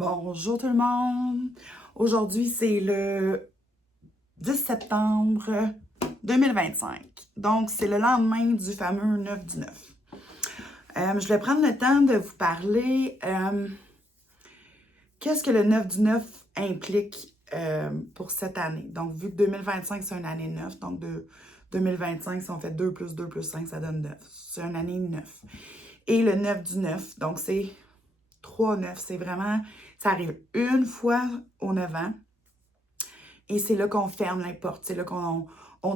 Bonjour tout le monde! Aujourd'hui, c'est le 10 septembre 2025. Donc, c'est le lendemain du fameux 9 du 9. Je vais prendre le temps de vous parler qu'est-ce que le 9 du 9 implique pour cette année. Donc, vu que 2025, c'est une année 9, donc de 2025, si on fait 2 plus 2 plus 5, ça donne 9. C'est une année 9. Et le 9 du 9, donc c'est 3-9, c'est vraiment, ça arrive une fois aux 9 ans. Et c'est là qu'on ferme la porte, c'est là qu'on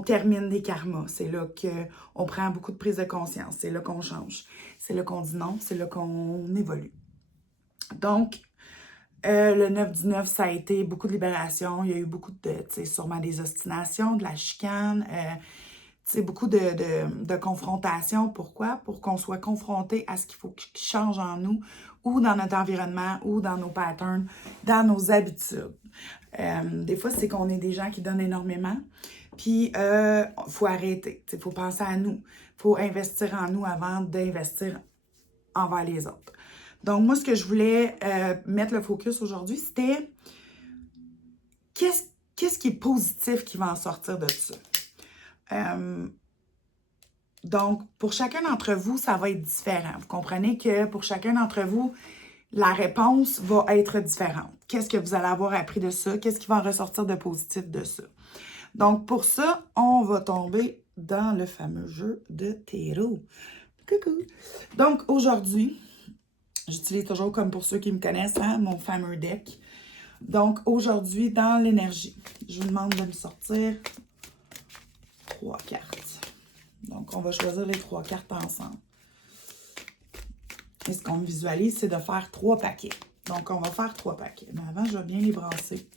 termine des karmas, c'est là qu'on prend beaucoup de prise de conscience, c'est là qu'on change, c'est là qu'on dit non, c'est là qu'on évolue. Donc, le 9 du 9, ça a été beaucoup de libération, il y a eu beaucoup de, tu sais, sûrement des ostinations, de la chicane, beaucoup de confrontation. Pourquoi? Pour qu'on soit confronté à ce qu'il faut qu'il change en nous, ou dans notre environnement, ou dans nos patterns, dans nos habitudes. Des fois, c'est qu'on est des gens qui donnent énormément, puis il faut arrêter, il faut penser à nous, il faut investir en nous avant d'investir envers les autres. Donc, moi, ce que je voulais mettre le focus aujourd'hui, c'était qu'est-ce qui est positif qui va en sortir de ça? Donc, pour chacun d'entre vous, ça va être différent. Vous comprenez que pour chacun d'entre vous, la réponse va être différente. Qu'est-ce que vous allez avoir appris de ça? Qu'est-ce qui va en ressortir de positif de ça? Donc, pour ça, on va tomber dans le fameux jeu de tarot. Coucou! Donc, aujourd'hui, j'utilise toujours, comme pour ceux qui me connaissent, mon fameux deck. Donc, aujourd'hui, dans l'énergie, je vous demande de me sortir 3 cartes. Donc, on va choisir les 3 cartes ensemble. Et ce qu'on visualise, c'est de faire 3 paquets. Donc, on va faire 3 paquets. Mais avant, je vais bien les brasser.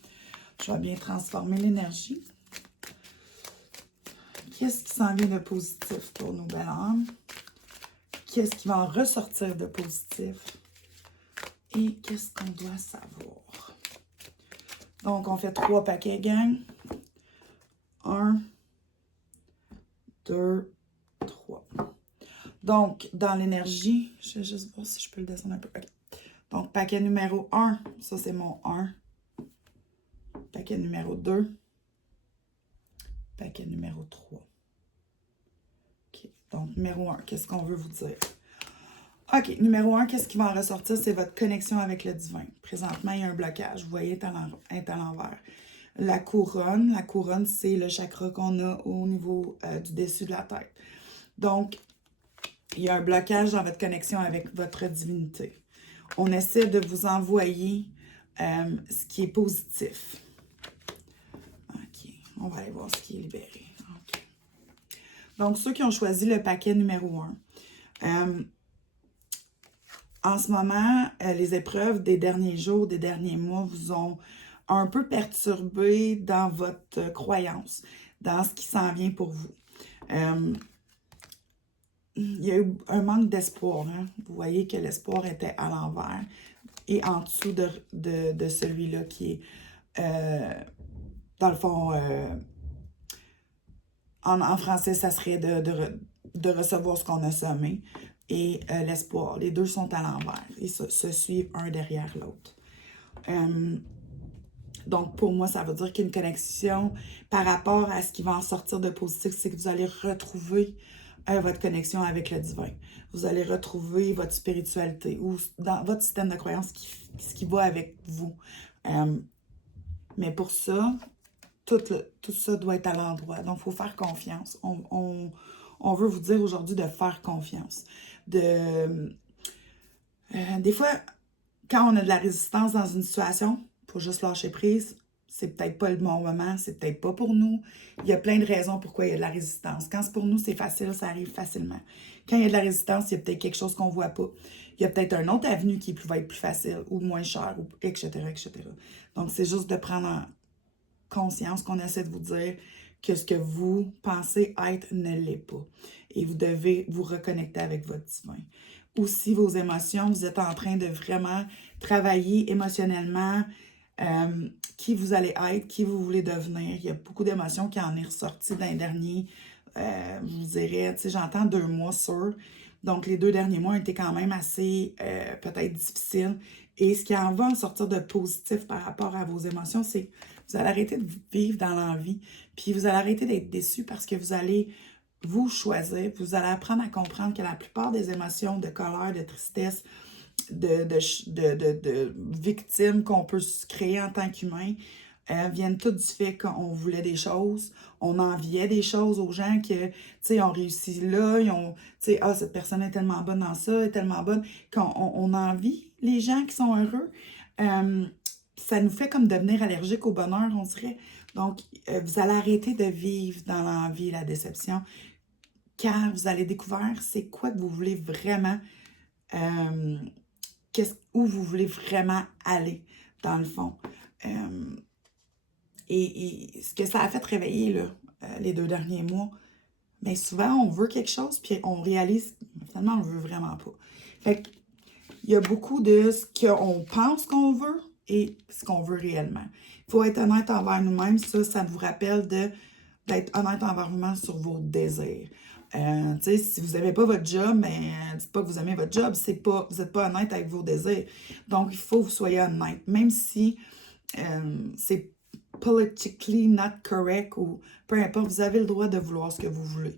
Je vais bien transformer l'énergie. Qu'est-ce qui s'en vient de positif pour nos belles âmes? Qu'est-ce qui va en ressortir de positif? Et qu'est-ce qu'on doit savoir? Donc, on fait 3 paquets, gang. 1, 2, 3. Donc, dans l'énergie, je vais juste voir si je peux le descendre un peu. Okay. Donc, paquet numéro 1, ça c'est mon 1. Paquet numéro 2. Paquet numéro 3. OK. Donc, numéro 1, qu'est-ce qu'on veut vous dire? OK, numéro 1, qu'est-ce qui va en ressortir? C'est votre connexion avec le divin. Présentement, il y a un blocage. Vous voyez, elle est à l'envers. La couronne, c'est le chakra qu'on a au niveau du dessus de la tête. Donc, il y a un blocage dans votre connexion avec votre divinité. On essaie de vous envoyer ce qui est positif. OK, on va aller voir ce qui est libéré. OK. Donc, ceux qui ont choisi le paquet numéro 1, en ce moment, les épreuves des derniers jours, des derniers mois vous ont un peu perturbé dans votre croyance, dans ce qui s'en vient pour vous. Il y a eu un manque d'espoir. Hein? Vous voyez que l'espoir était à l'envers et en dessous de celui-là qui est, dans le fond, en français, ça serait de recevoir ce qu'on a semé et l'espoir. Les deux sont à l'envers et se suivent un derrière l'autre. Donc, pour moi, ça veut dire qu'il y a une connexion par rapport à ce qui va en sortir de positif, c'est que vous allez retrouver votre connexion avec le divin. Vous allez retrouver votre spiritualité ou dans votre système de croyance ce qui va avec vous. Mais pour ça, tout ça doit être à l'endroit. Donc, il faut faire confiance. On veut vous dire aujourd'hui de faire confiance. Des fois, quand on a de la résistance dans une situation, il faut juste lâcher prise. C'est peut-être pas le bon moment, c'est peut-être pas pour nous. Il y a plein de raisons pourquoi il y a de la résistance. Quand c'est pour nous, c'est facile, ça arrive facilement. Quand il y a de la résistance, il y a peut-être quelque chose qu'on ne voit pas. Il y a peut-être un autre avenue qui va être plus facile ou moins cher, etc., etc. Donc, c'est juste de prendre en conscience qu'on essaie de vous dire que ce que vous pensez être ne l'est pas. Et vous devez vous reconnecter avec votre divin. Aussi, vos émotions, vous êtes en train de vraiment travailler émotionnellement qui vous allez être, qui vous voulez devenir. Il y a beaucoup d'émotions qui en est ressorti dans les derniers, je vous dirais, tu sais, j'entends 2 mois sur, Donc, les 2 derniers mois ont été quand même assez peut-être difficiles. Et ce qui en va en sortir de positif par rapport à vos émotions, c'est que vous allez arrêter de vivre dans l'envie. Puis vous allez arrêter d'être déçu parce que vous allez vous choisir. Vous allez apprendre à comprendre que la plupart des émotions de colère, de tristesse, de victimes qu'on peut se créer en tant qu'humain viennent toutes du fait qu'on voulait des choses, on enviait des choses aux gens que, tu sais, ont réussi là, ils ont, tu sais, ah, cette personne est tellement bonne dans ça, est tellement bonne, qu'on envie les gens qui sont heureux. Ça nous fait comme devenir allergique au bonheur, on dirait. Donc, vous allez arrêter de vivre dans l'envie et la déception quand vous allez découvrir c'est quoi que vous voulez vraiment, où vous voulez vraiment aller, dans le fond. Et ce que ça a fait réveiller là, les 2 derniers mois, bien souvent, on veut quelque chose, puis on réalise, finalement, on ne veut vraiment pas. Fait qu'il y a beaucoup de ce qu'on pense qu'on veut et ce qu'on veut réellement. Il faut être honnête envers nous-mêmes. Ça vous rappelle d'être honnête envers vous-même sur vos désirs. Si vous n'aimez pas votre job, mais dites pas que vous aimez votre job, vous n'êtes pas honnête avec vos désirs. Donc, il faut que vous soyez honnête. Même si c'est politically not correct ou peu importe, vous avez le droit de vouloir ce que vous voulez.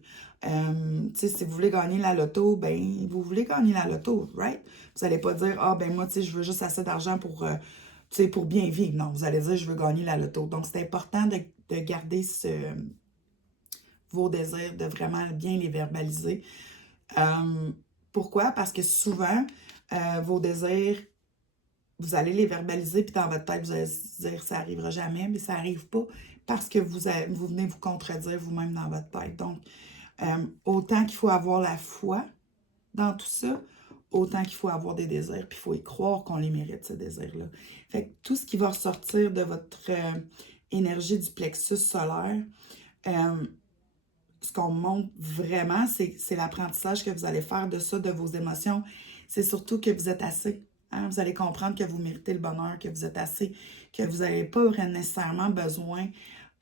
Si vous voulez gagner la loto, ben vous voulez gagner la loto, right? Vous n'allez pas dire, ah ben moi, je veux juste assez d'argent pour bien vivre. Non, vous allez dire, je veux gagner la loto. Donc, c'est important de garder vos désirs, de vraiment bien les verbaliser. Pourquoi? Parce que souvent, vos désirs, vous allez les verbaliser, puis dans votre tête, vous allez se dire ça n'arrivera jamais, mais ça n'arrive pas parce que vous venez vous contredire vous-même dans votre tête. Donc, autant qu'il faut avoir la foi dans tout ça, autant qu'il faut avoir des désirs, puis il faut y croire qu'on les mérite, ces désirs-là. Fait que tout ce qui va ressortir de votre énergie du plexus solaire, ce qu'on montre vraiment, c'est l'apprentissage que vous allez faire de ça, de vos émotions. C'est surtout que vous êtes assez. Hein? Vous allez comprendre que vous méritez le bonheur, que vous êtes assez, que vous n'avez pas nécessairement besoin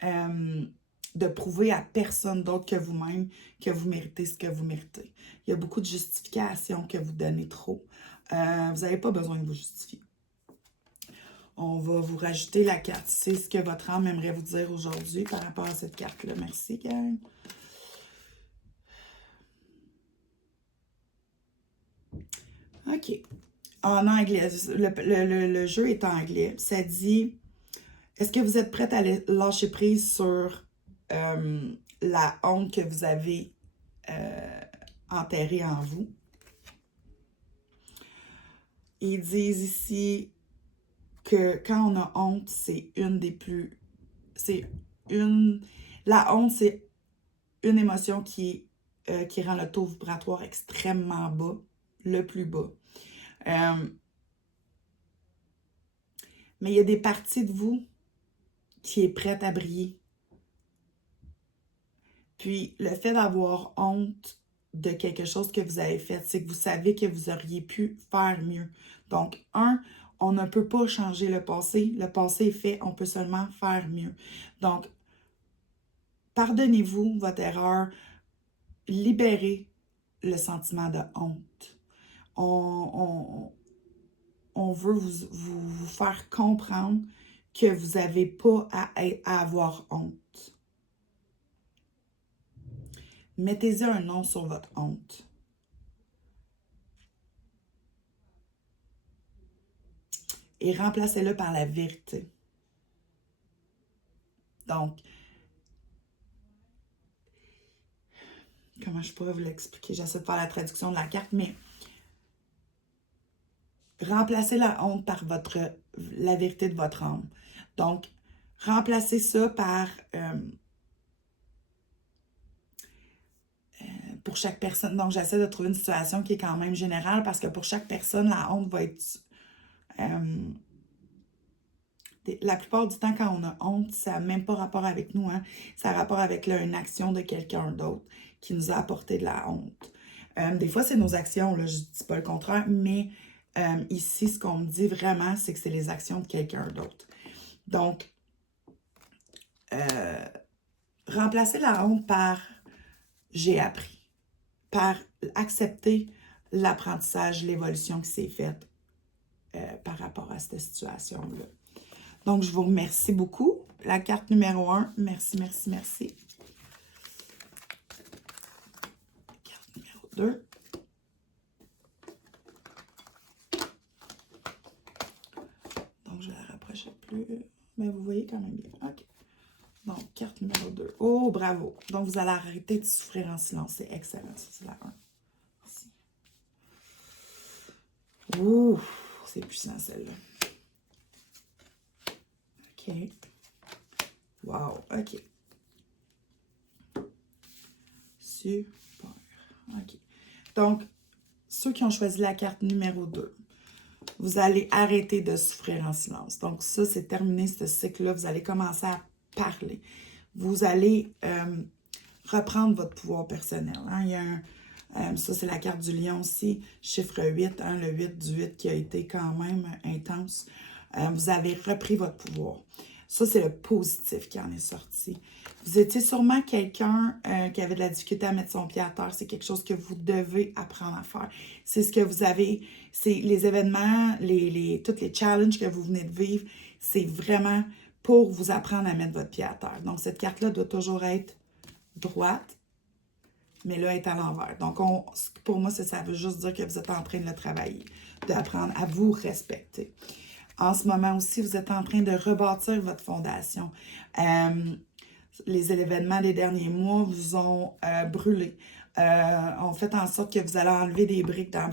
de prouver à personne d'autre que vous-même que vous méritez ce que vous méritez. Il y a beaucoup de justifications que vous donnez trop. Vous n'avez pas besoin de vous justifier. On va vous rajouter la carte. C'est ce que votre âme aimerait vous dire aujourd'hui par rapport à cette carte-là. Merci, gang. OK. En anglais, le jeu est en anglais. Ça dit, est-ce que vous êtes prête à lâcher prise sur la honte que vous avez enterrée en vous? Ils disent ici que quand on a honte, c'est une des plus... La honte, c'est une émotion qui rend le taux vibratoire extrêmement bas, le plus bas. Mais il y a des parties de vous qui est prête à briller. Puis, le fait d'avoir honte de quelque chose que vous avez fait, c'est que vous savez que vous auriez pu faire mieux. Donc, on ne peut pas changer le passé. Le passé est fait, on peut seulement faire mieux. Donc, pardonnez-vous votre erreur, libérez le sentiment de honte. On veut vous faire comprendre que vous n'avez pas à avoir honte. Mettez-y un nom sur votre honte. Et remplacez-le par la vérité. Donc, comment je pourrais vous l'expliquer? J'essaie de faire la traduction de la carte, mais remplacez la honte par la vérité de votre âme. Donc, remplacez ça par... pour chaque personne. Donc, j'essaie de trouver une situation qui est quand même générale parce que pour chaque personne, la honte va être... la plupart du temps, quand on a honte, ça n'a même pas rapport avec nous. Hein? Ça a rapport avec une action de quelqu'un d'autre qui nous a apporté de la honte. Des fois, c'est nos actions, là, je ne dis pas le contraire, mais ici, ce qu'on me dit vraiment, c'est que c'est les actions de quelqu'un d'autre. Donc, remplacer la honte par « j'ai appris ». par accepter l'apprentissage, l'évolution qui s'est faite par rapport à cette situation-là. Donc, je vous remercie beaucoup. La carte numéro 1, merci, merci, merci. Carte numéro 2. Donc, je la rapproche plus. Mais vous voyez quand même bien. OK. Donc, carte numéro 2. Oh, bravo. Donc, vous allez arrêter de souffrir en silence. C'est excellent. Ça, c'est la 1. Ici. Ouh, c'est puissant, celle-là. OK. Wow. OK. Super. OK. Donc, ceux qui ont choisi la carte numéro 2, vous allez arrêter de souffrir en silence. Donc, ça, c'est terminé, ce cycle-là. Vous allez commencer à parler. Vous allez reprendre votre pouvoir personnel. Hein? Il y a ça, c'est la carte du lion aussi, chiffre 8, hein, le 8 du 8 qui a été quand même intense. Vous avez repris votre pouvoir. Ça, c'est le positif qui en est sorti. Vous étiez sûrement quelqu'un qui avait de la difficulté à mettre son pied à terre. C'est quelque chose que vous devez apprendre à faire. C'est ce que vous avez, c'est les événements, tous les challenges que vous venez de vivre, c'est vraiment pour vous apprendre à mettre votre pied à terre. Donc, cette carte-là doit toujours être droite, mais là, elle est à l'envers. Donc, pour moi, ça veut juste dire que vous êtes en train de le travailler, d'apprendre à vous respecter. En ce moment aussi, vous êtes en train de rebâtir votre fondation. Les événements des derniers mois vous ont brûlé. Ont fait en sorte que vous allez enlever des briques dans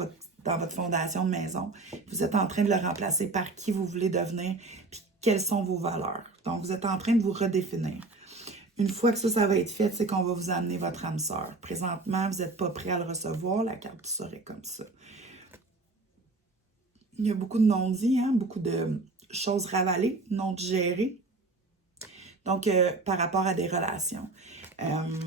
votre fondation de maison. Vous êtes en train de le remplacer par qui vous voulez devenir, puis quelles sont vos valeurs. Donc, vous êtes en train de vous redéfinir. Une fois que ça va être fait, c'est qu'on va vous amener votre âme sœur. Présentement, vous n'êtes pas prêt à le recevoir. La carte du sort est comme ça. Il y a beaucoup de non-dits, hein? Beaucoup de choses ravalées, non digérées. Donc, par rapport à des relations.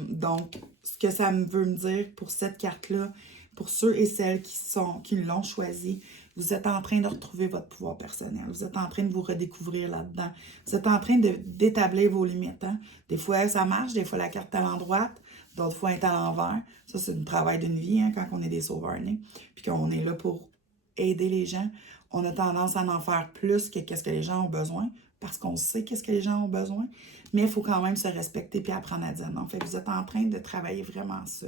Donc, ce que ça veut me dire pour cette carte-là, pour ceux et celles qui l'ont choisi, vous êtes en train de retrouver votre pouvoir personnel. Vous êtes en train de vous redécouvrir là-dedans. Vous êtes en train d'établir vos limites. Hein? Des fois, ça marche. Des fois, la carte est à l'endroite. D'autres fois, elle est à l'envers. Ça, c'est le travail d'une vie, hein, quand on est des sauveurs-nés. Puis qu'on est là pour aider les gens. On a tendance à en faire plus que qu'est-ce que les gens ont besoin, parce qu'on sait qu'est-ce que les gens ont besoin. Mais il faut quand même se respecter puis apprendre à dire non. Fait que vous êtes en train de travailler vraiment ça.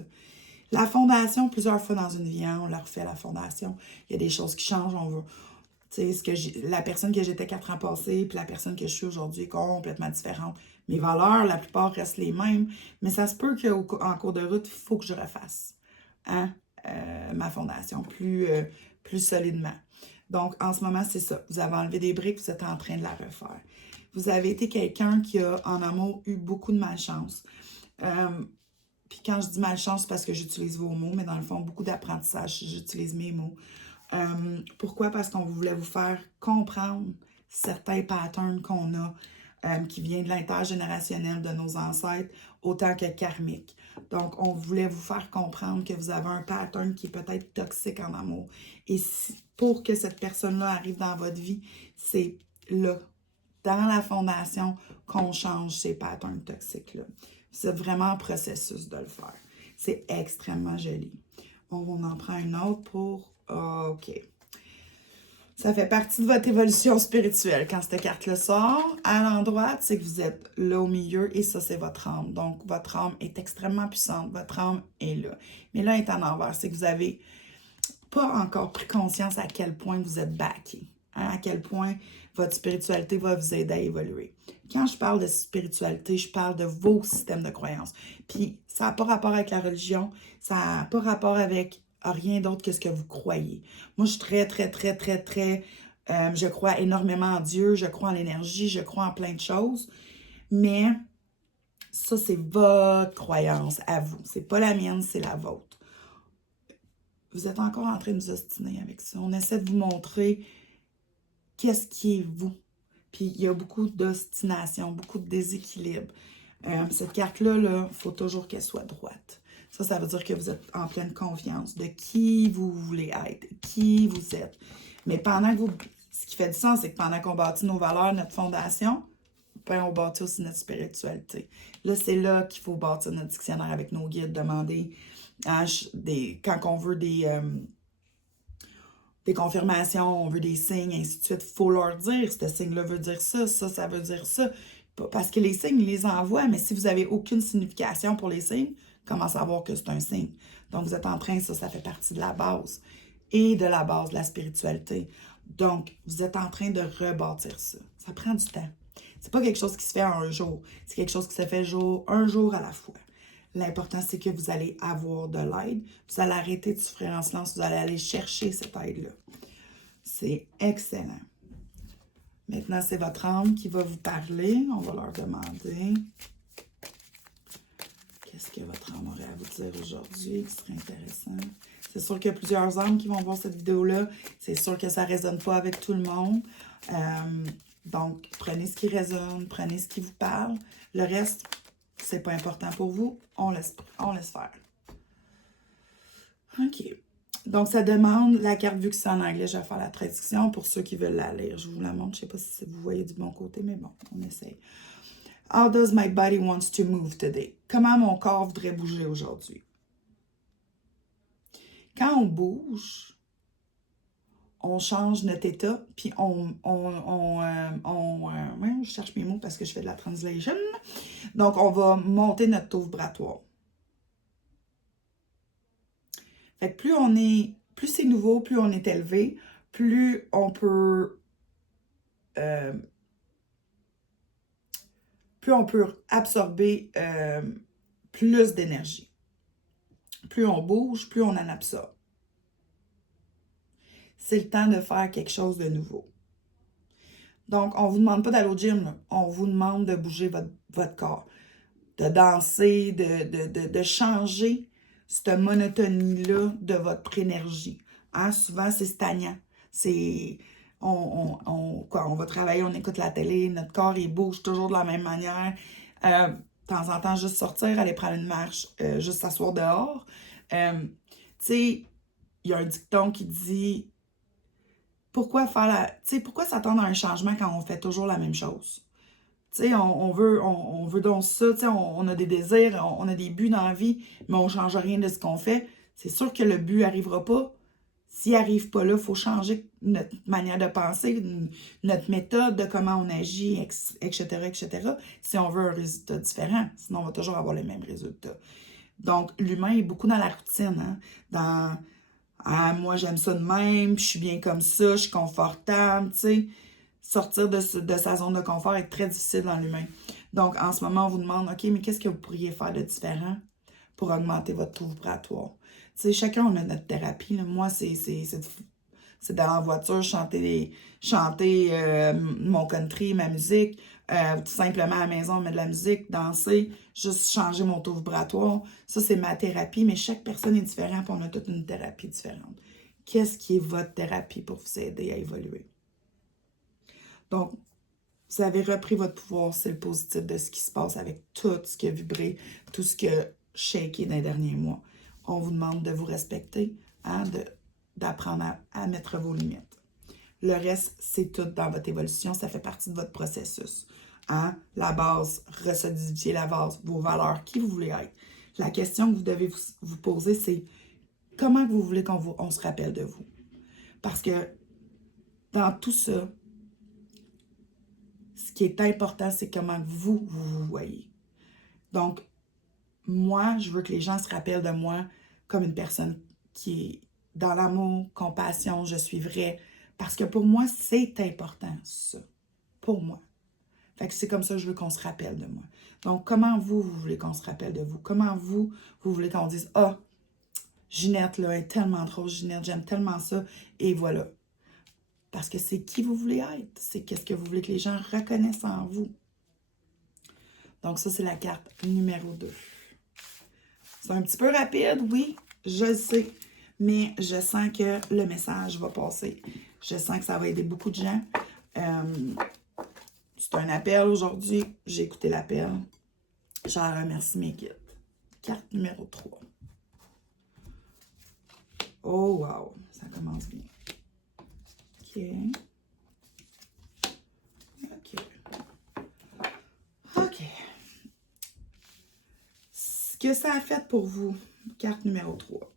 La fondation, plusieurs fois dans une vie, hein, on leur fait la fondation. Il y a des choses qui changent. On veut, tu sais, la personne que j'étais 4 ans passés puis la personne que je suis aujourd'hui est complètement différente. Mes valeurs, la plupart restent les mêmes, mais ça se peut qu'en cours de route, il faut que je refasse, hein, ma fondation plus solidement. Donc, en ce moment, c'est ça. Vous avez enlevé des briques, vous êtes en train de la refaire. Vous avez été quelqu'un qui a, en amour, eu beaucoup de malchance. Puis quand je dis malchance, c'est parce que j'utilise vos mots, mais dans le fond, beaucoup d'apprentissage, j'utilise mes mots. Pourquoi? Parce qu'on voulait vous faire comprendre certains patterns qu'on a, qui viennent de l'intergénérationnel de nos ancêtres, autant que karmique. Donc, on voulait vous faire comprendre que vous avez un pattern qui est peut-être toxique en amour. Et pour que cette personne-là arrive dans votre vie, c'est là, dans la fondation, qu'on change ces patterns toxiques-là. Vous êtes vraiment en processus de le faire. C'est extrêmement joli. On en prend une autre pour... OK. Ça fait partie de votre évolution spirituelle. Quand cette carte-là sort, à l'endroit, c'est que vous êtes là au milieu et ça, c'est votre âme. Donc, votre âme est extrêmement puissante. Votre âme est là. Mais là, elle est en envers. C'est que vous n'avez pas encore pris conscience à quel point vous êtes backé. Hein, à quel point votre spiritualité va vous aider à évoluer. Quand je parle de spiritualité, je parle de vos systèmes de croyances. Puis, ça n'a pas rapport avec la religion. Ça n'a pas rapport avec rien d'autre que ce que vous croyez. Moi, je suis très, je crois énormément en Dieu, je crois en l'énergie, je crois en plein de choses. Mais ça, c'est votre croyance à vous. C'est pas la mienne, c'est la vôtre. Vous êtes encore en train de vous ostiner avec ça. On essaie de vous montrer qu'est-ce qui est vous. Puis, il y a beaucoup d'ostination, beaucoup de déséquilibre. Cette carte-là, il faut toujours qu'elle soit droite. Ça veut dire que vous êtes en pleine confiance de qui vous voulez être, qui vous êtes. Mais pendant que ce qui fait du sens, c'est que pendant qu'on bâtit nos valeurs, notre fondation, ben on bâtit aussi notre spiritualité. Là, c'est là qu'il faut bâtir notre dictionnaire avec nos guides, demander Hein, quand on veut des confirmations, on veut des signes, ainsi de suite, il faut leur dire, ce signe-là veut dire ça, ça veut dire ça. Parce que les signes, ils les envoient, mais si vous n'avez aucune signification pour les signes, comment savoir que c'est un signe? Donc, vous êtes en train, ça fait partie de la base et de la base de la spiritualité. Donc, vous êtes en train de rebâtir ça. Ça prend du temps. C'est pas quelque chose qui se fait en un jour. C'est quelque chose qui se fait un jour à la fois. L'important, c'est que vous allez avoir de l'aide. Vous allez arrêter de souffrir en silence. Vous allez aller chercher cette aide-là. C'est excellent. Maintenant, c'est votre âme qui va vous parler. On va leur demander qu'est-ce que votre âme aurait à vous dire aujourd'hui qui serait intéressant. C'est sûr qu'il y a plusieurs âmes qui vont voir cette vidéo-là. C'est sûr que ça ne résonne pas avec tout le monde. Donc, prenez ce qui résonne, prenez ce qui vous parle. Le reste, c'est pas important pour vous. On laisse faire. OK. Donc, ça demande la carte, vu que c'est en anglais, je vais faire la traduction pour ceux qui veulent la lire. Je vous la montre. Je ne sais pas si vous voyez du bon côté, mais bon, on essaye. How does my body wants to move today? Comment mon corps voudrait bouger aujourd'hui? Quand on bouge, on change notre état, puis je cherche mes mots parce que je fais de la translation. Donc, on va monter notre taux vibratoire. Fait que plus c'est nouveau, plus on est élevé, plus on peut absorber plus d'énergie. Plus on bouge, plus on en absorbe. C'est le temps de faire quelque chose de nouveau. Donc, on ne vous demande pas d'aller au gym, là. On vous demande de bouger votre corps, de danser, de changer cette monotonie-là de votre énergie. Hein? Souvent, c'est stagnant. On va travailler, on écoute la télé, notre corps, il bouge toujours de la même manière. De temps en temps, juste sortir, aller prendre une marche, juste s'asseoir dehors. Tu sais, il y a un dicton qui dit pourquoi s'attendre à un changement quand on fait toujours la même chose? Tu sais, on veut donc ça, tu sais, on a des désirs, on a des buts dans la vie, mais on ne change rien de ce qu'on fait. C'est sûr que le but n'arrivera pas. S'il n'arrive pas là, il faut changer notre manière de penser, notre méthode de comment on agit, etc., etc., si on veut un résultat différent. Sinon, on va toujours avoir les mêmes résultats. Donc, l'humain est beaucoup dans la routine, hein? Moi, j'aime ça de même, je suis bien comme ça, je suis confortable, tu sais. Sortir de sa zone de confort est très difficile dans l'humain. Donc, en ce moment, on vous demande, OK, mais qu'est-ce que vous pourriez faire de différent pour augmenter votre taux vibratoire? Tu sais, chacun, on a notre thérapie, là. Moi, c'est d'aller en voiture, chanter mon country, ma musique, tout simplement à la maison, mettre de la musique, danser, juste changer mon taux vibratoire. Ça, c'est ma thérapie, mais chaque personne est différente, puis on a toute une thérapie différente. Qu'est-ce qui est votre thérapie pour vous aider à évoluer? Donc, vous avez repris votre pouvoir, c'est le positif de ce qui se passe avec tout ce qui a vibré, tout ce qui a shaké dans les derniers mois. On vous demande de vous respecter, hein, d'apprendre à mettre vos limites. Le reste, c'est tout dans votre évolution, ça fait partie de votre processus. Hein? La base, resolidifier la base, vos valeurs, qui vous voulez être. La question que vous devez vous poser, c'est comment vous voulez qu'on se rappelle de vous? Parce que dans tout ça, ce qui est important, c'est comment vous voyez. Donc, moi, je veux que les gens se rappellent de moi comme une personne qui est dans l'amour, compassion, je suis vraie. Parce que pour moi, c'est important, ça. Pour moi. Fait que c'est comme ça que je veux qu'on se rappelle de moi. Donc, comment vous voulez qu'on se rappelle de vous? Comment vous voulez qu'on dise, ah, Ginette, là, est tellement drôle, Ginette, j'aime tellement ça. Et voilà. Parce que c'est qui vous voulez être. C'est qu'est-ce que vous voulez que les gens reconnaissent en vous. Donc, ça, c'est la carte numéro 2. C'est un petit peu rapide, oui, je le sais. Mais je sens que le message va passer. Je sens que ça va aider beaucoup de gens. C'est un appel aujourd'hui. J'ai écouté l'appel. J'en remercie mes guides. Carte numéro 3. Oh, wow. Ça commence bien. OK. OK. Ce que ça a fait pour vous, Carte numéro 3.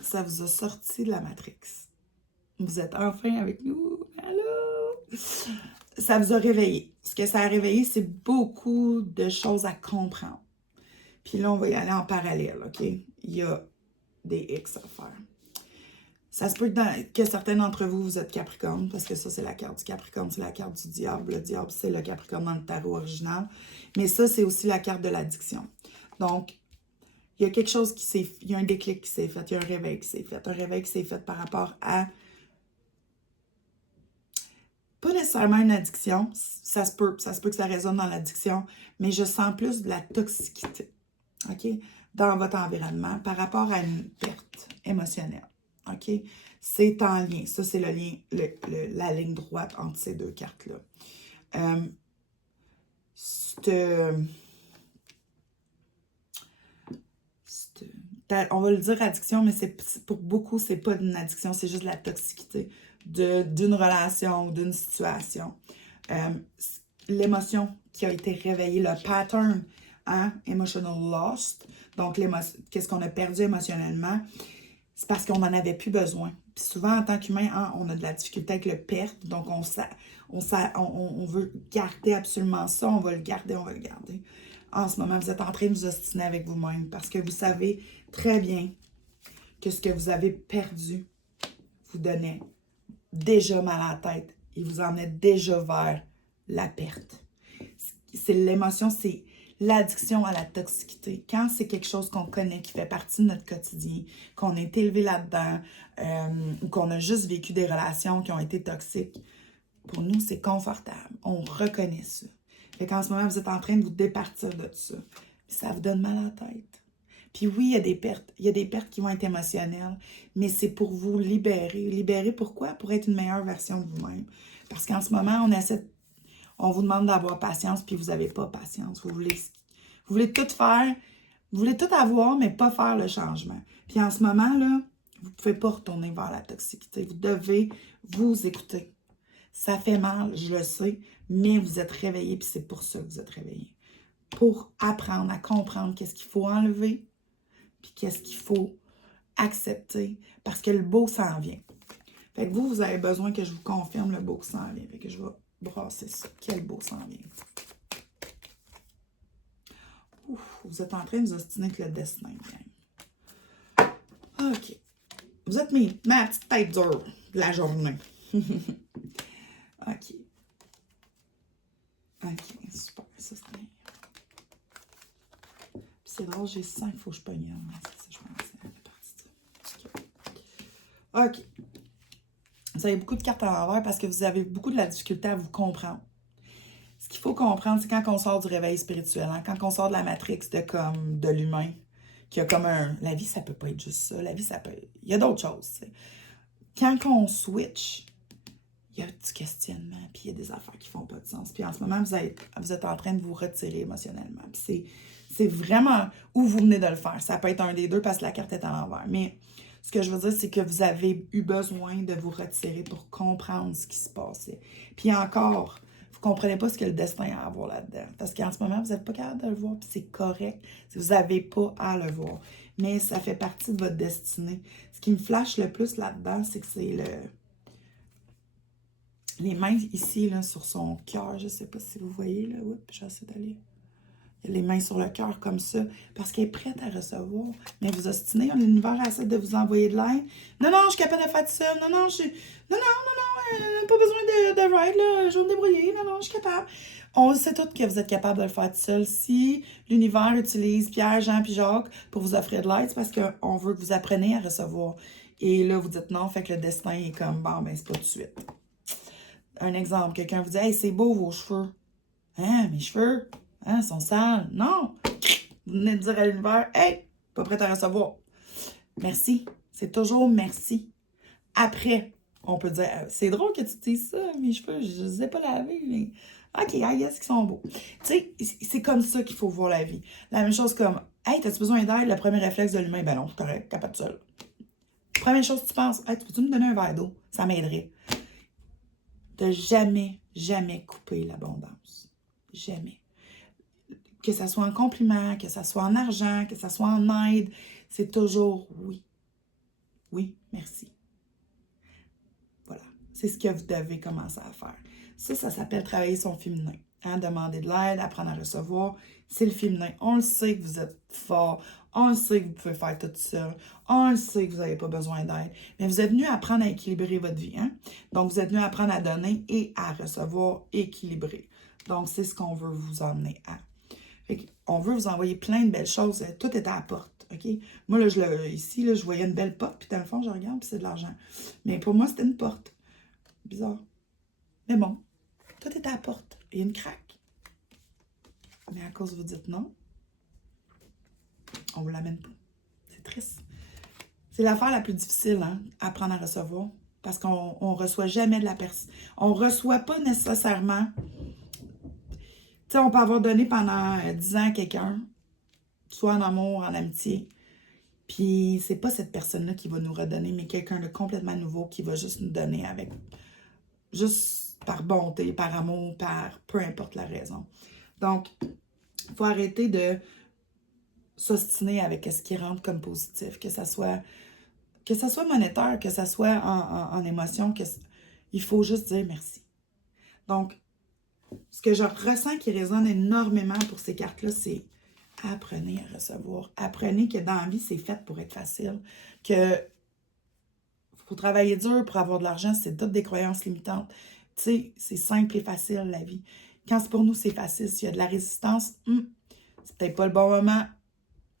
Ça vous a sorti de la Matrix. Vous êtes enfin avec nous. Allô? Ça vous a réveillé. Ce que ça a réveillé, c'est beaucoup de choses à comprendre. Puis là, on va y aller en parallèle, OK? Il y a des X à faire. Ça se peut que certains d'entre vous, vous êtes Capricorne, parce que ça, c'est la carte du Capricorne, c'est la carte du diable. Le diable, c'est le Capricorne dans le tarot original. Mais ça, c'est aussi la carte de l'addiction. Donc, il y a quelque chose qui s'est... Il y a un déclic qui s'est fait, il y a un réveil qui s'est fait. Un réveil qui s'est fait par rapport à... Pas nécessairement une addiction, ça se peut que ça résonne dans l'addiction, mais je sens plus de la toxicité, OK, dans votre environnement par rapport à une perte émotionnelle, OK? C'est en lien, ça c'est le lien, la ligne droite entre ces deux cartes-là. On va le dire addiction, mais pour beaucoup, c'est pas une addiction, c'est juste de la toxicité d'une relation ou d'une situation. L'émotion qui a été réveillée, le pattern, hein, emotional lost, donc qu'est-ce qu'on a perdu émotionnellement, c'est parce qu'on n'en avait plus besoin. Puis souvent, en tant qu'humain, hein, on a de la difficulté avec le perte, donc on veut garder absolument ça, on va le garder, on va le garder. En ce moment, vous êtes en train de vous ostiner avec vous-même parce que vous savez très bien que ce que vous avez perdu vous donnait déjà mal à la tête et vous emmenait déjà vers la perte. C'est l'émotion, c'est l'addiction à la toxicité. Quand c'est quelque chose qu'on connaît, qui fait partie de notre quotidien, qu'on est élevé là-dedans, ou qu'on a juste vécu des relations qui ont été toxiques, pour nous, c'est confortable. On reconnaît ça. Fait qu'en ce moment, vous êtes en train de vous départir de ça. Puis ça vous donne mal à la tête. Puis oui, il y a des pertes. Il y a des pertes qui vont être émotionnelles, mais c'est pour vous libérer. Libérer pourquoi? Pour être une meilleure version de vous-même. Parce qu'en ce moment, on vous demande d'avoir patience, puis vous n'avez pas patience. Vous voulez tout faire, vous voulez tout avoir, mais pas faire le changement. Puis en ce moment, là, vous ne pouvez pas retourner vers la toxicité. Vous devez vous écouter. Ça fait mal, je le sais, mais vous êtes réveillé, puis c'est pour ça que vous êtes réveillé. Pour apprendre à comprendre qu'est-ce qu'il faut enlever, puis qu'est-ce qu'il faut accepter, parce que le beau s'en vient. Fait que vous avez besoin que je vous confirme le beau qui s'en vient. Fait que je vais brasser ça. Quel beau s'en vient. Ouf, vous êtes en train de vous ostiner avec le destin, gang. OK. Vous êtes ma petite tête dure de la journée. OK. OK, super. Ça, c'est bien. Puis c'est drôle, j'ai 5, il faut que je pogne. Je pense que OK. Vous avez beaucoup de cartes à l'envers parce que vous avez beaucoup de la difficulté à vous comprendre. Ce qu'il faut comprendre, c'est quand on sort du réveil spirituel, hein, quand on sort de la matrix de l'humain, qui a comme un... La vie, ça peut pas être juste ça. La vie, ça peut... Il y a d'autres choses, tu sais. Quand on switch, il y a du questionnement, puis il y a des affaires qui font pas de sens. Puis en ce moment, vous êtes en train de vous retirer émotionnellement. Puis c'est vraiment où vous venez de le faire. Ça peut être un des deux parce que la carte est à l'envers. Mais ce que je veux dire, c'est que vous avez eu besoin de vous retirer pour comprendre ce qui se passait. Puis encore, vous ne comprenez pas ce que le destin a à voir là-dedans. Parce qu'en ce moment, vous n'êtes pas capable de le voir, puis c'est correct. Vous n'avez pas à le voir. Mais ça fait partie de votre destinée. Ce qui me flash le plus là-dedans, c'est que c'est les mains ici, là, sur son cœur. Je ne sais pas si vous voyez, là. Oups, j'essaie d'aller. Il y a les mains sur le cœur comme ça, parce qu'elle est prête à recevoir. Mais vous ostinez, l'univers essaie de vous envoyer de l'aide. Non, non, je suis capable de faire ça. Non, non, pas besoin de ride, là. Je vais me débrouiller. Non, non, je suis capable. On sait tous que vous êtes capable de le faire tout seul. Si l'univers utilise Pierre, Jean puis Jacques pour vous offrir de l'aide, c'est parce qu'on veut que vous appreniez à recevoir. Et là, vous dites non, fait que le destin est comme, bon, ben, c'est pas tout de suite. Un exemple, quelqu'un vous dit, hey, c'est beau vos cheveux. Hein, mes cheveux? Hein, ils sont sales. Non! Vous venez de dire à l'univers, hey, pas prête à recevoir. Merci. C'est toujours merci. Après, on peut dire, c'est drôle que tu dises ça, mes cheveux, je ne les ai pas lavés, mais OK, I guess qu'ils sont beaux. Tu sais, c'est comme ça qu'il faut voir la vie. La même chose comme, hey, t'as-tu besoin d'aide? Le premier réflexe de l'humain, ben non, c'est correct, capable seul. Première chose que tu penses, hey, peux-tu me donner un verre d'eau? Ça m'aiderait. De jamais, jamais couper l'abondance. Jamais. que ça soit en compliment, que ça soit en argent, que ça soit en aide, c'est toujours oui. Oui, merci. Voilà. C'est ce que vous devez commencer à faire. Ça s'appelle travailler son féminin. Hein? Demander de l'aide, apprendre à recevoir, c'est le féminin. On le sait que vous êtes fort, on le sait que vous pouvez faire tout seul, on le sait que vous n'avez pas besoin d'aide. Mais vous êtes venu apprendre à équilibrer votre vie. Hein? Donc, vous êtes venu apprendre à donner et à recevoir équilibré. Donc, c'est ce qu'on veut vous emmener à. On veut vous envoyer plein de belles choses. Tout est à la porte. OK? Moi, là, ici, là, je voyais une belle porte, puis dans le fond, je regarde, puis c'est de l'argent. Mais pour moi, c'était une porte. Bizarre. Mais bon, tout est à la porte. Il y a une craque. Mais à cause vous dites non, on ne vous l'amène pas. C'est triste. C'est l'affaire la plus difficile, hein, apprendre à recevoir. Parce qu'on ne reçoit jamais de la personne. On ne reçoit pas nécessairement. Tu sais, on peut avoir donné pendant 10 ans à quelqu'un, soit en amour, en amitié. Puis, c'est pas cette personne-là qui va nous redonner, mais quelqu'un de complètement nouveau qui va juste nous donner avec. Juste par bonté, par amour, par peu importe la raison. Donc, il faut arrêter de s'ostiner avec ce qui rentre comme positif, que ça soit monétaire, que ça soit en émotion, il faut juste dire merci. Donc, ce que je ressens qui résonne énormément pour ces cartes-là, c'est apprenez à recevoir. Apprenez que dans la vie, c'est fait pour être facile. Que faut travailler dur pour avoir de l'argent, c'est toutes des croyances limitantes. Tu sais, c'est simple et facile, la vie. Quand c'est pour nous, c'est facile. S'il y a de la résistance, c'est peut-être pas le bon moment.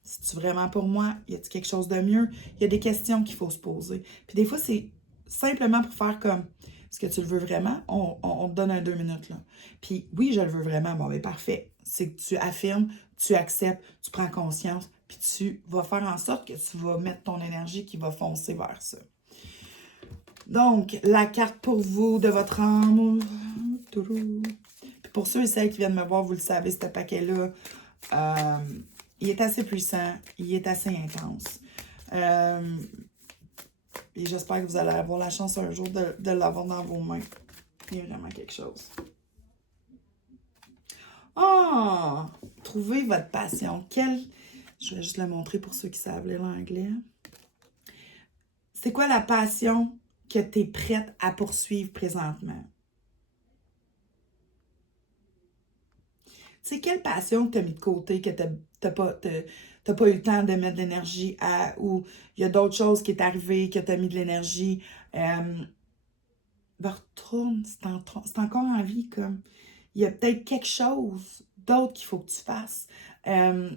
C'est-tu vraiment pour moi? Y a-t-il quelque chose de mieux? Il y a des questions qu'il faut se poser. Puis des fois, c'est simplement pour faire comme, est-ce que tu le veux vraiment? On te donne un 2 minutes, là. Puis oui, je le veux vraiment. Bon, ben parfait. C'est que tu affirmes, tu acceptes, tu prends conscience, puis tu vas faire en sorte que tu vas mettre ton énergie qui va foncer vers ça. Donc, la carte pour vous de votre âme. Puis pour ceux et celles qui viennent me voir, vous le savez, ce paquet-là, il est assez puissant, il est assez intense. Et j'espère que vous allez avoir la chance un jour de l'avoir dans vos mains. Il y a vraiment quelque chose. Ah! Trouvez votre passion. Je vais juste le montrer pour ceux qui savent lire l'anglais. C'est quoi la passion que tu es prête à poursuivre présentement? C'est quelle passion que tu as mis de côté, que tu n'as pas eu le temps de mettre de l'énergie à, ou il y a d'autres choses qui sont arrivées, que tu as mis de l'énergie. Retourne, c'est encore en vie, comme. Il y a peut-être quelque chose d'autre qu'il faut que tu fasses. Je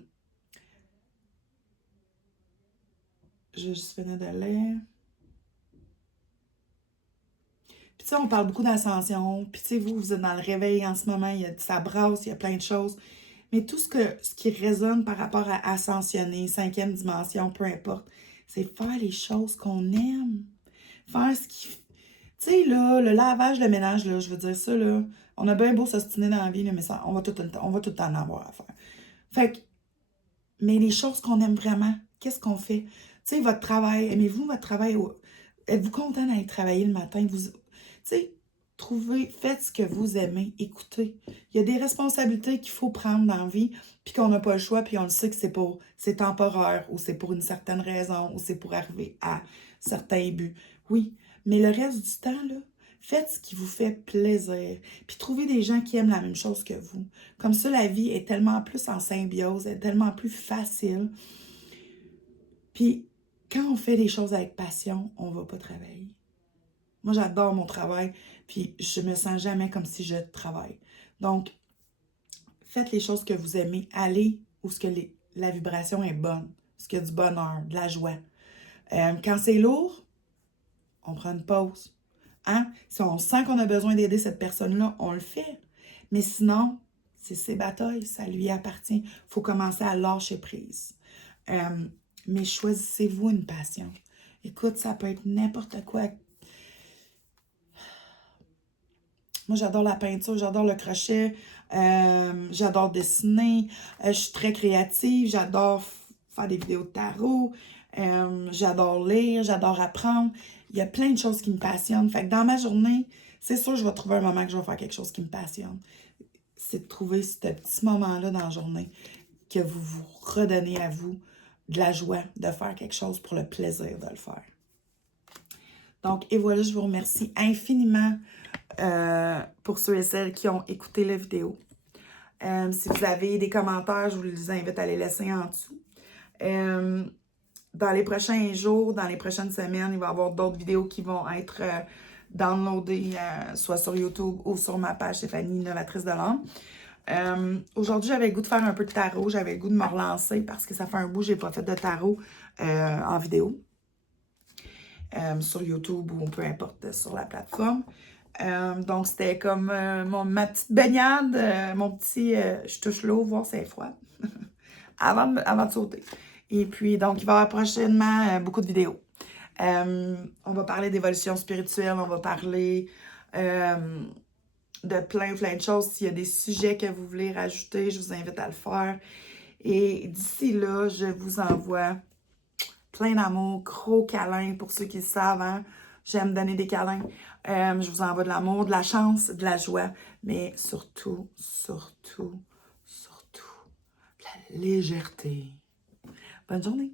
vais juste finir de lire. Puis tu sais, on parle beaucoup d'ascension. Puis tu sais, vous êtes dans le réveil en ce moment, ça brasse, il y a plein de choses. Mais tout ce qui résonne par rapport à ascensionner, 5e dimension, peu importe, c'est faire les choses qu'on aime. Faire ce qui... Tu sais, là, le lavage, le ménage, là, je veux dire ça, là, on a bien beau s'ostiner dans la vie, là, mais ça, on va tout le temps en avoir à faire. Fait que, mais les choses qu'on aime vraiment, qu'est-ce qu'on fait? Tu sais, votre travail, aimez-vous votre travail? Êtes-vous content d'aller travailler le matin? Tu sais, faites ce que vous aimez, écoutez. Il y a des responsabilités qu'il faut prendre dans la vie, puis qu'on n'a pas le choix, puis on le sait que c'est temporaire, ou c'est pour une certaine raison, ou c'est pour arriver à certains buts. Oui, mais le reste du temps, là, faites ce qui vous fait plaisir. Puis trouvez des gens qui aiment la même chose que vous. Comme ça, la vie est tellement plus en symbiose, elle est tellement plus facile. Puis, quand on fait des choses avec passion, on ne va pas travailler. Moi, j'adore mon travail, puis je me sens jamais comme si je travaille. Donc, faites les choses que vous aimez. Allez où la vibration est bonne, où il y a du bonheur, de la joie. Quand c'est lourd, on prend une pause. Hein? Si on sent qu'on a besoin d'aider cette personne-là, on le fait. Mais sinon, c'est ses batailles, ça lui appartient. Il faut commencer à lâcher prise. Mais choisissez-vous une passion. Écoute, ça peut être n'importe quoi. Moi, j'adore la peinture, j'adore le crochet, j'adore dessiner, je suis très créative, j'adore faire des vidéos de tarot, j'adore lire, j'adore apprendre. Il y a plein de choses qui me passionnent. Fait que dans ma journée, c'est sûr que je vais trouver un moment que je vais faire quelque chose qui me passionne. c'est de trouver ce petit moment-là dans la journée que vous vous redonnez à vous de la joie de faire quelque chose pour le plaisir de le faire. Donc, et voilà, je vous remercie infiniment pour ceux et celles qui ont écouté la vidéo. Si vous avez des commentaires, je vous invite à les laisser en dessous. Dans les prochains jours, dans les prochaines semaines, il va y avoir d'autres vidéos qui vont être downloadées, soit sur YouTube ou sur ma page Stéphanie, Novatrice de l'âme. Aujourd'hui, j'avais le goût de faire un peu de tarot. J'avais le goût de me relancer parce que ça fait un bout que je n'ai pas fait de tarot en vidéo. Sur YouTube ou peu importe sur la plateforme. Donc, c'était comme ma petite baignade, mon petit je touche l'eau, voir si elle est froide, avant de sauter. Et puis, donc, il va y avoir prochainement beaucoup de vidéos. On va parler d'évolution spirituelle, on va parler de plein de choses. S'il y a des sujets que vous voulez rajouter, je vous invite à le faire. Et d'ici là, je vous envoie plein d'amour, gros câlins pour ceux qui le savent. Hein? J'aime donner des câlins. Je vous envoie de l'amour, de la chance, de la joie, mais surtout, surtout, surtout, de la légèreté. Bonne journée!